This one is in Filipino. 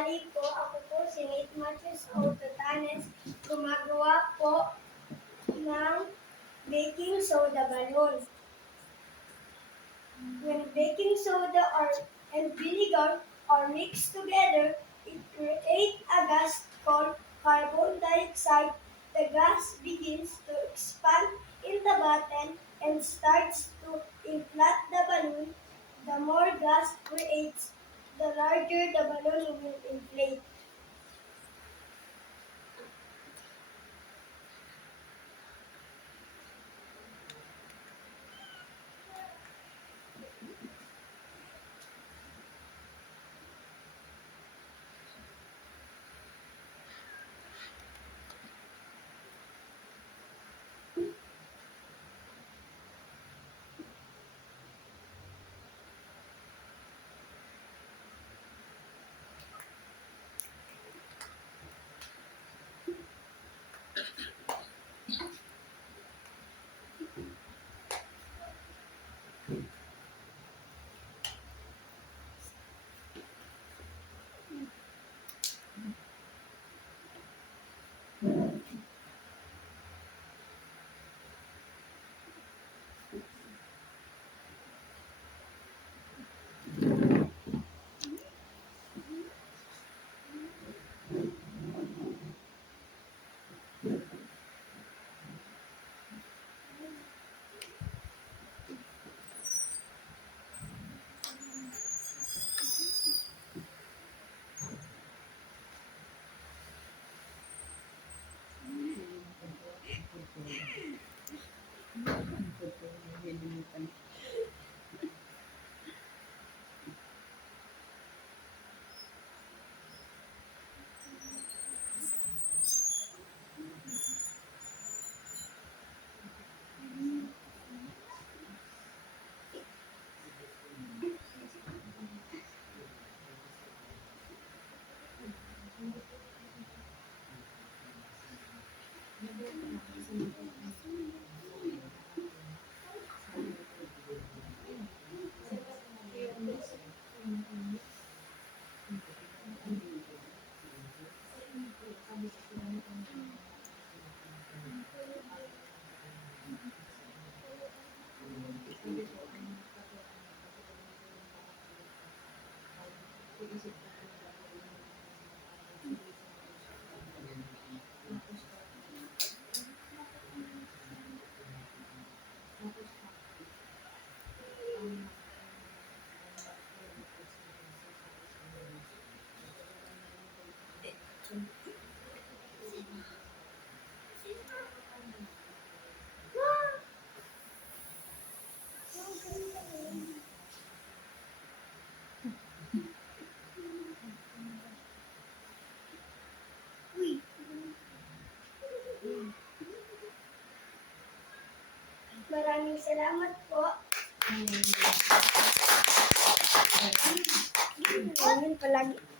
tanghali po. Ako po si Nate Matthews Autotanes. Gumagawa po ng baking soda balloon. When baking soda and vinegar are mixed together, it creates a gas called carbon dioxide. The gas begins to expand in the bottle and starts to inflate the balloon. The more gas creates, the larger the balloon will inflate. Maraming salamat po. Ayun palagi.